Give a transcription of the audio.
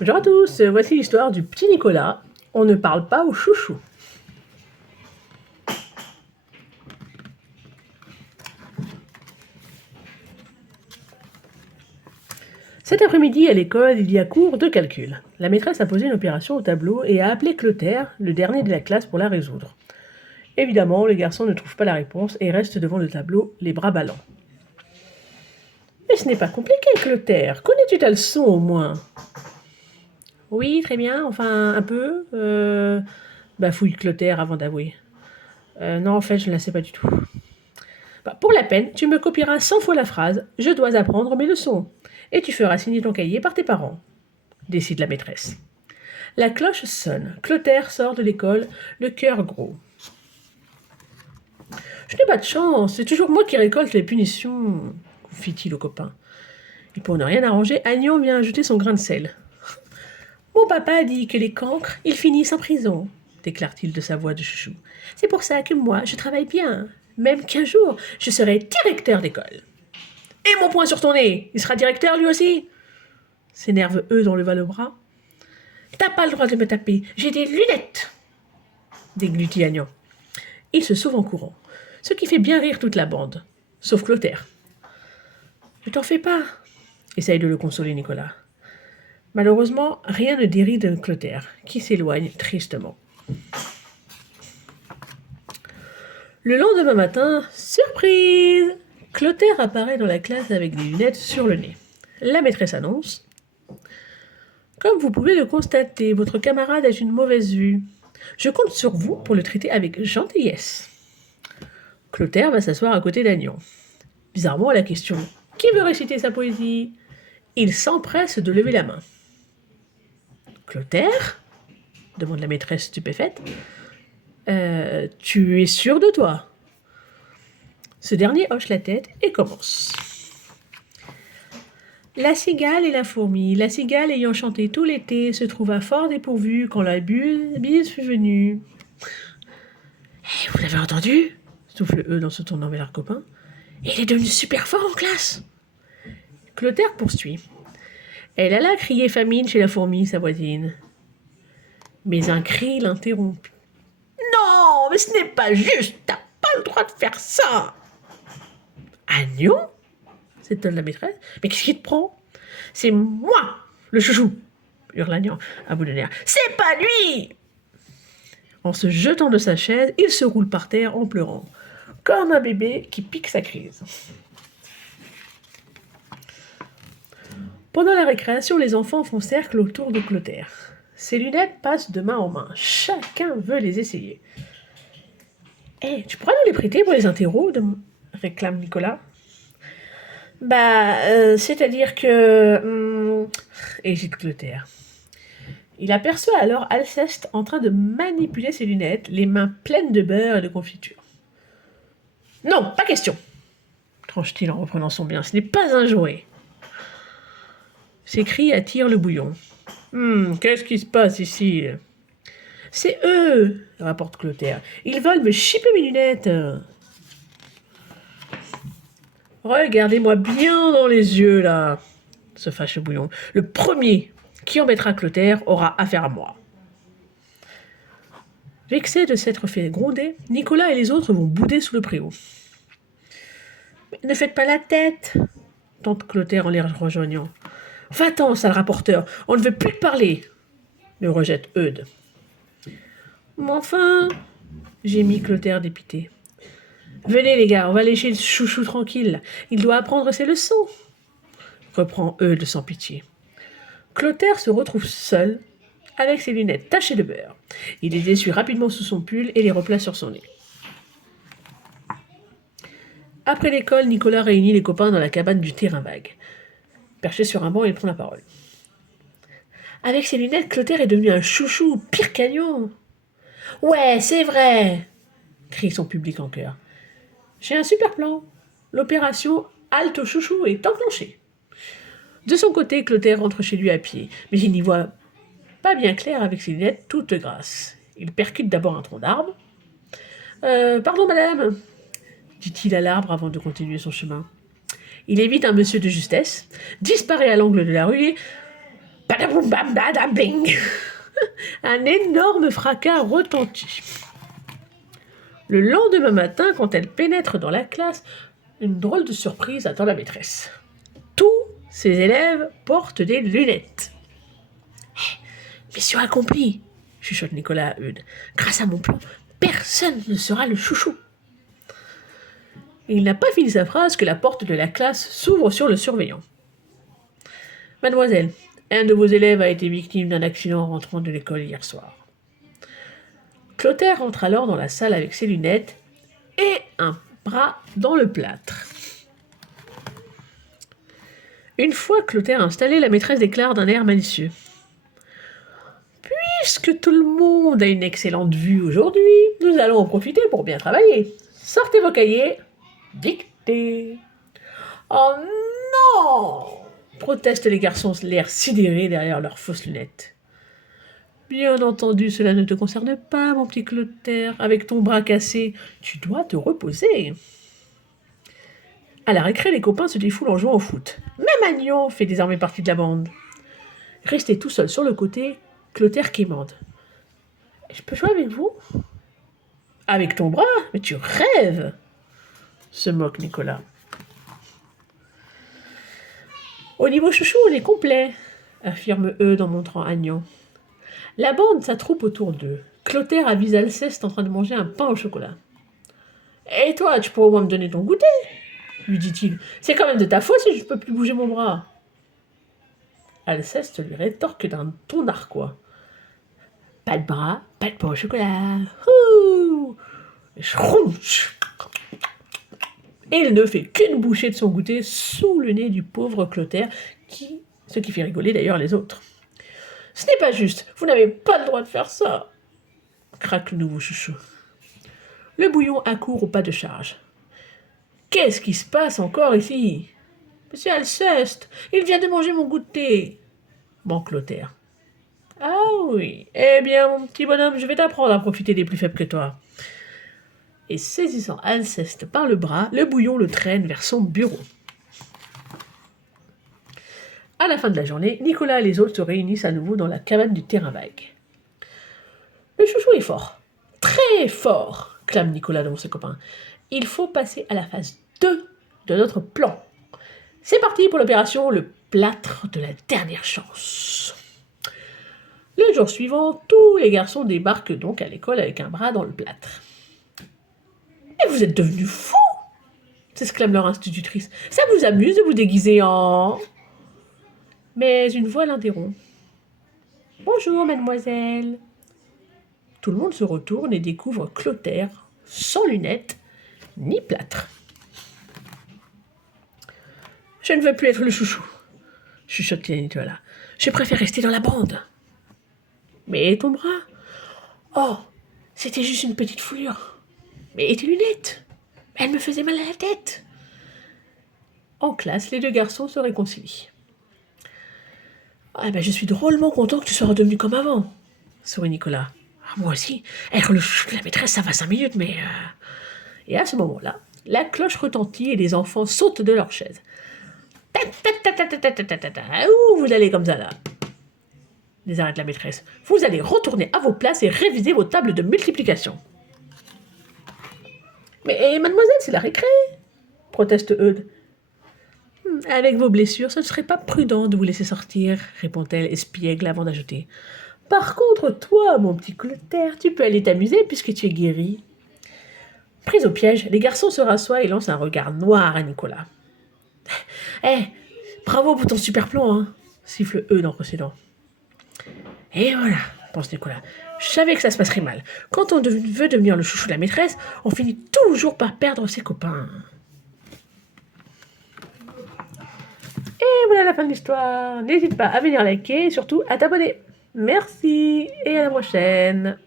Bonjour à tous, voici l'histoire du petit Nicolas. On ne parle pas au chouchou. Cet après-midi, à l'école, il y a cours de calcul. La maîtresse a posé une opération au tableau et a appelé Clotaire, le dernier de la classe, pour la résoudre. Évidemment, les garçons ne trouvent pas la réponse et restent devant le tableau, les bras ballants. Mais ce n'est pas compliqué, Clotaire. Connais-tu ta leçon au moins? Oui, très bien, enfin un peu. Bafouille Clotaire avant d'avouer. Non, en fait, je ne la sais pas du tout. Pour la peine, tu me copieras 100 fois la phrase « Je dois apprendre mes leçons » et tu feras signer ton cahier par tes parents, décide la maîtresse. La cloche sonne. Clotaire sort de l'école, le cœur gros. Je n'ai pas de chance, c'est toujours moi qui récolte les punitions, fit-il au copain. Et pour ne rien arranger, Agnon vient ajouter son grain de sel. Mon papa dit que les cancres, ils finissent en prison, déclare-t-il de sa voix de chouchou. C'est pour ça que moi, je travaille bien. Même qu'un jour, je serai directeur d'école. Et mon poing sur ton nez, il sera directeur lui aussi, s'énerve Eudes en leva le bras. T'as pas le droit de me taper, j'ai des lunettes, déglutit Agnan. Il se sauve en courant, ce qui fait bien rire toute la bande, sauf Clotaire. Ne t'en fais pas, essaye de le consoler Nicolas. Malheureusement, rien ne déride Clotaire, qui s'éloigne tristement. Le lendemain matin, surprise! Clotaire apparaît dans la classe avec des lunettes sur le nez. La maîtresse annonce « Comme vous pouvez le constater, votre camarade a une mauvaise vue. Je compte sur vous pour le traiter avec gentillesse. » Clotaire va s'asseoir à côté d'Agnan. Bizarrement, à la question « Qui veut réciter sa poésie ?» il s'empresse de lever la main. « Clotaire ?» demande la maîtresse stupéfaite. « Tu es sûr de toi ?» Ce dernier hoche la tête et commence. La cigale et la fourmi, la cigale ayant chanté tout l'été, se trouva fort dépourvue quand la bise fut venue. Vous l'avez entendu? Souffle Eudes en se tournant vers leur copain. Il est devenu super fort en classe. Clotaire poursuit. Elle alla crier famine chez la fourmi, sa voisine. Mais un cri l'interrompit. Non, mais ce n'est pas juste, t'as pas le droit de faire ça. Agnon? S'étonne la maîtresse. Mais qu'est-ce qui te prend? C'est moi, le chouchou, hurle Agnan à bout de nerfs. C'est pas lui! En se jetant de sa chaise, il se roule par terre en pleurant, comme un bébé qui pique sa crise. Pendant la récréation, les enfants font cercle autour de Clotaire. Ses lunettes passent de main en main. Chacun veut les essayer. Tu pourrais nous les prêter pour les interros réclame Nicolas. C'est-à-dire que... hésite Clotaire. Il aperçoit alors Alceste en train de manipuler ses lunettes, les mains pleines de beurre et de confiture. Non, pas question, tranche-t-il en reprenant son bien. Ce n'est pas un jouet. Ses cris attirent le bouillon. Qu'est-ce qui se passe ici? C'est eux, rapporte Clotaire. Ils veulent me chipper mes lunettes. Regardez-moi bien dans les yeux, là, se fâche le bouillon. Le premier qui embêtera Clotaire aura affaire à moi. Vexé de s'être fait gronder, Nicolas et les autres vont bouder sous le préau. Mais ne faites pas la tête, tente Clotaire en les rejoignant. Va-t'en, sale rapporteur, on ne veut plus te parler, le rejette Eudes. Mais enfin, gémit Clotaire dépité. Venez les gars, on va lécher le chouchou tranquille. Il doit apprendre ses leçons, reprend Eudes sans pitié. Clotaire se retrouve seul, avec ses lunettes tachées de beurre. Il les essuie rapidement sous son pull et les replace sur son nez. Après l'école, Nicolas réunit les copains dans la cabane du terrain vague. Perché sur un banc, il prend la parole. Avec ses lunettes, Clotaire est devenu un chouchou, pire qu'Agnon. Ouais, c'est vrai, crie son public en chœur. J'ai un super plan. L'opération halte au chouchou est enclenchée. De son côté, Clotaire rentre chez lui à pied, mais il n'y voit pas bien clair avec ses lunettes toutes grasses. Il percute d'abord un tronc d'arbre. Pardon, madame, dit-il à l'arbre avant de continuer son chemin. Il évite un monsieur de justesse, disparaît à l'angle de la rue et Badaboum bam badam bing. Un énorme fracas retentit. Le lendemain matin, quand elle pénètre dans la classe, une drôle de surprise attend la maîtresse. Tous ses élèves portent des lunettes. Mission accomplie, chuchote Nicolas à Eudes. Grâce à mon plan, personne ne sera le chouchou. Il n'a pas fini sa phrase que la porte de la classe s'ouvre sur le surveillant. Mademoiselle, un de vos élèves a été victime d'un accident en rentrant de l'école hier soir. Clotaire entre alors dans la salle avec ses lunettes et un bras dans le plâtre. Une fois Clotaire installé, la maîtresse déclare d'un air malicieux. Puisque tout le monde a une excellente vue aujourd'hui, nous allons en profiter pour bien travailler. Sortez vos cahiers, dictez. Oh non! Protestent les garçons, l'air sidérés derrière leurs fausses lunettes. Bien entendu, cela ne te concerne pas, mon petit Clotaire. Avec ton bras cassé, tu dois te reposer. À la récré, les copains se défoulent en jouant au foot. Même Agnon fait désormais partie de la bande. Resté tout seul sur le côté, Clotaire quémande. Je peux jouer avec vous? Avec ton bras? Mais tu rêves! Se moque Nicolas. Au niveau chouchou, on est complet, affirme Eudes en montrant Agnon. La bande s'attroupe autour d'eux. Clotaire avise Alceste en train de manger un pain au chocolat. Et toi, tu pourrais au moins me donner ton goûter, lui dit-il. C'est quand même de ta faute si je ne peux plus bouger mon bras. Alceste lui rétorque d'un ton narquois. Pas de bras, pas de pain au chocolat. Ouh! Schrounch! Et il ne fait qu'une bouchée de son goûter sous le nez du pauvre Clotaire, ce qui fait rigoler d'ailleurs les autres. Ce n'est pas juste, vous n'avez pas le droit de faire ça, craque le nouveau chouchou. Le bouillon accourt au pas de charge. Qu'est-ce qui se passe encore ici? Monsieur Alceste, il vient de manger mon goûter, manque Clotaire. Ah oui, eh bien mon petit bonhomme, je vais t'apprendre à profiter des plus faibles que toi. Et saisissant Alceste par le bras, le bouillon le traîne vers son bureau. À la fin de la journée, Nicolas et les autres se réunissent à nouveau dans la cabane du terrain vague. Le chouchou est fort, très fort, clame Nicolas devant ses copains. Il faut passer à la phase 2 de notre plan. C'est parti pour l'opération Le Plâtre de la dernière chance. Le jour suivant, tous les garçons débarquent donc à l'école avec un bras dans le plâtre. « Mais vous êtes devenus fous !» s'exclame leur institutrice. « Ça vous amuse de vous déguiser en... » Mais une voix l'interrompt. « Bonjour, mademoiselle. » Tout le monde se retourne et découvre Clotaire, sans lunettes, ni plâtre. « Je ne veux plus être le chouchou, » chuchote Nicolas. « Je préfère rester dans la bande. »« Mais ton bras ? » ?»« Oh, c'était juste une petite foulure. Mais tes lunettes ? Elles me faisaient mal à la tête. » En classe, les deux garçons se réconcilient. « Ah ben, je suis drôlement content que tu sois redevenu comme avant, » sourit Nicolas. « Moi aussi. Être le chouchou de la maîtresse, ça va 5 minutes, mais... » Et à ce moment-là, la cloche retentit et les enfants sautent de leur chaise. « Où vous allez comme ça, là ?» les arrête la maîtresse. « Vous allez retourner à vos places et réviser vos tables de multiplication. »« Mais mademoiselle, c'est la récré !» proteste Eudes. « Avec vos blessures, ce ne serait pas prudent de vous laisser sortir, » répond-elle espiègle avant d'ajouter. « Par contre, toi, mon petit Clotaire, tu peux aller t'amuser puisque tu es guéri. » Pris au piège, les garçons se rassoient et lancent un regard noir à Nicolas. « Eh, bravo pour ton super plan, hein !» siffle Eudes en procédant. « Et voilà, » pense Nicolas. « Je savais que ça se passerait mal. Quand on veut devenir le chouchou de la maîtresse, on finit toujours par perdre ses copains. » Et voilà la fin de l'histoire. N'hésite pas à venir liker et surtout à t'abonner. Merci et à la prochaine.